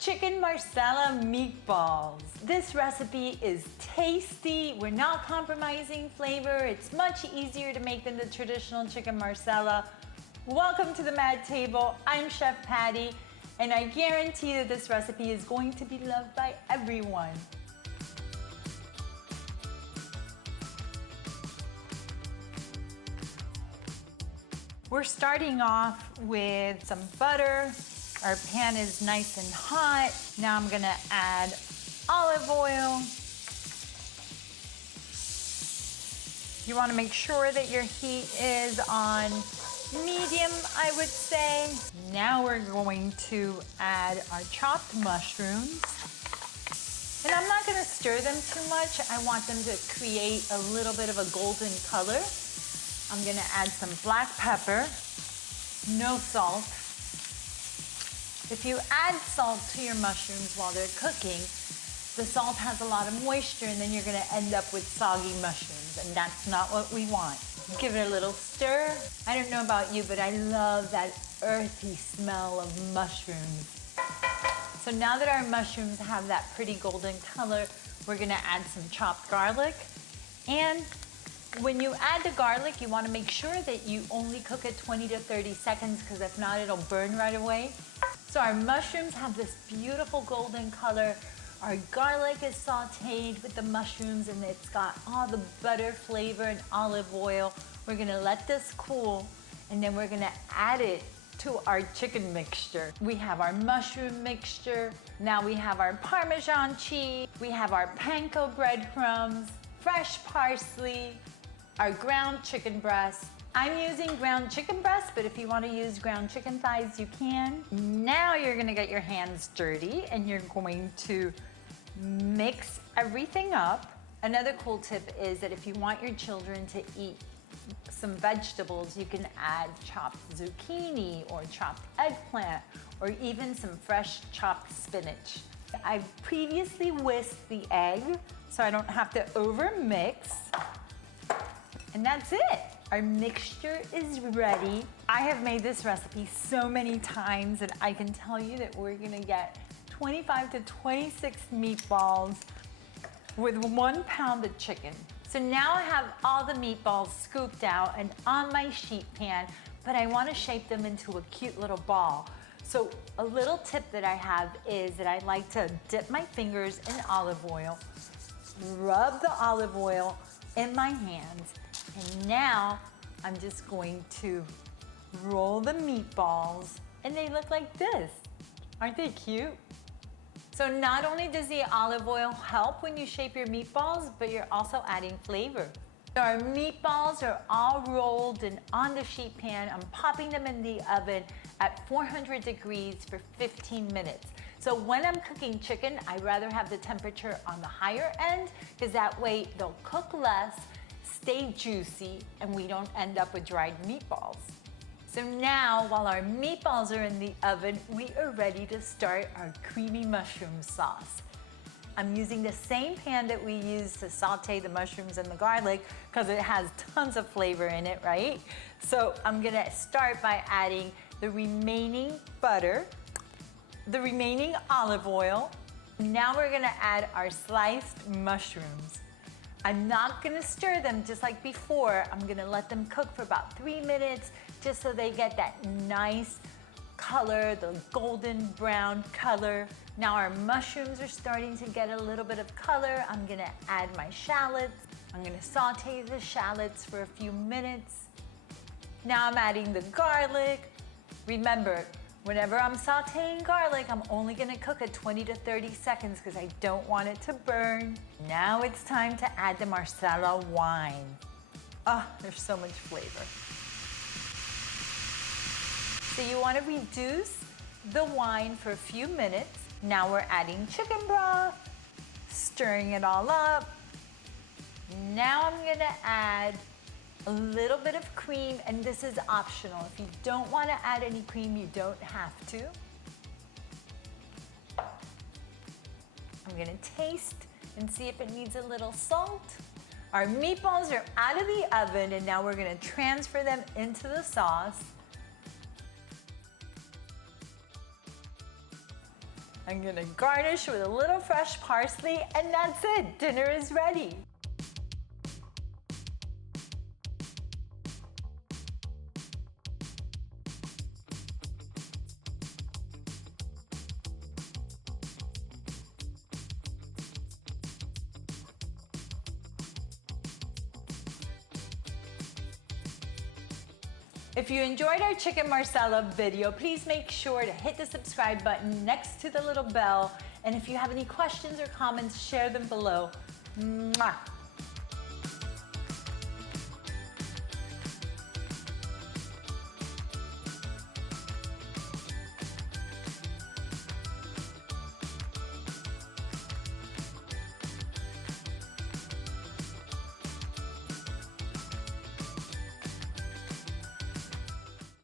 Chicken Marsala meatballs. This recipe is tasty. We're not compromising flavor. It's much easier to make than the traditional chicken Marsala. Welcome to the Mad Table. I'm Chef Patty, and I guarantee that this recipe is going to be loved by everyone. We're starting off with some butter. Our pan is nice and hot. Now I'm gonna add olive oil. You wanna make sure that your heat is on medium, I would say. Now we're going to add our chopped mushrooms. And I'm not gonna stir them too much. I want them to create a little bit of a golden color. I'm gonna add some black pepper, no salt. If you add salt to your mushrooms while they're cooking, the salt has a lot of moisture and then you're gonna end up with soggy mushrooms, and that's not what we want. Give it a little stir. I don't know about you, but I love that earthy smell of mushrooms. So now that our mushrooms have that pretty golden color, we're gonna add some chopped garlic. And when you add the garlic, you wanna make sure that you only cook it 20 to 30 seconds, because if not, it'll burn right away. So our mushrooms have this beautiful golden color. Our garlic is sauteed with the mushrooms and it's got all the butter flavor and olive oil. We're gonna let this cool and then we're gonna add it to our chicken mixture. We have our mushroom mixture. Now we have our Parmesan cheese. We have our panko breadcrumbs, fresh parsley, our ground chicken breast. I'm using ground chicken breast, but if you want to use ground chicken thighs, you can. Now you're gonna get your hands dirty and you're going to mix everything up. Another cool tip is that if you want your children to eat some vegetables, you can add chopped zucchini or chopped eggplant or even some fresh chopped spinach. I've previously whisked the egg so I don't have to over mix. And that's it. Our mixture is ready. I have made this recipe so many times and I can tell you that we're gonna get 25 to 26 meatballs with 1 pound of chicken. So now I have all the meatballs scooped out and on my sheet pan, but I wanna shape them into a cute little ball. So a little tip that I have is that I like to dip my fingers in olive oil, rub the olive oil in my hands, and now I'm just going to roll the meatballs and they look like this. Aren't they cute? So not only does the olive oil help when you shape your meatballs, but you're also adding flavor. So our meatballs are all rolled and on the sheet pan. I'm popping them in the oven at 400 degrees for 15 minutes. So when I'm cooking chicken, I'd rather have the temperature on the higher end because that way they'll cook less, stay juicy, and we don't end up with dried meatballs. So now, while our meatballs are in the oven, we are ready to start our creamy mushroom sauce. I'm using the same pan that we use to saute the mushrooms and the garlic because it has tons of flavor in it, right? So I'm gonna start by adding the remaining butter, the remaining olive oil. Now we're gonna add our sliced mushrooms. I'm not gonna stir them just like before. I'm gonna let them cook for about 3 minutes just so they get that nice color, the golden brown color. Now our mushrooms are starting to get a little bit of color. I'm gonna add my shallots. I'm gonna saute the shallots for a few minutes. Now I'm adding the garlic. Remember, whenever I'm sauteing garlic, I'm only gonna cook it 20 to 30 seconds because I don't want it to burn. Now it's time to add the Marsala wine. Oh, there's so much flavor. So you wanna reduce the wine for a few minutes. Now we're adding chicken broth, stirring it all up. Now I'm gonna add a little bit of cream, and this is optional. If you don't want to add any cream, you don't have to. I'm gonna taste and see if it needs a little salt. Our meatballs are out of the oven, and now we're gonna transfer them into the sauce. I'm gonna garnish with a little fresh parsley, and that's it. Dinner is ready. If you enjoyed our chicken marsala video, please make sure to hit the subscribe button next to the little bell. And if you have any questions or comments, share them below. Mwah!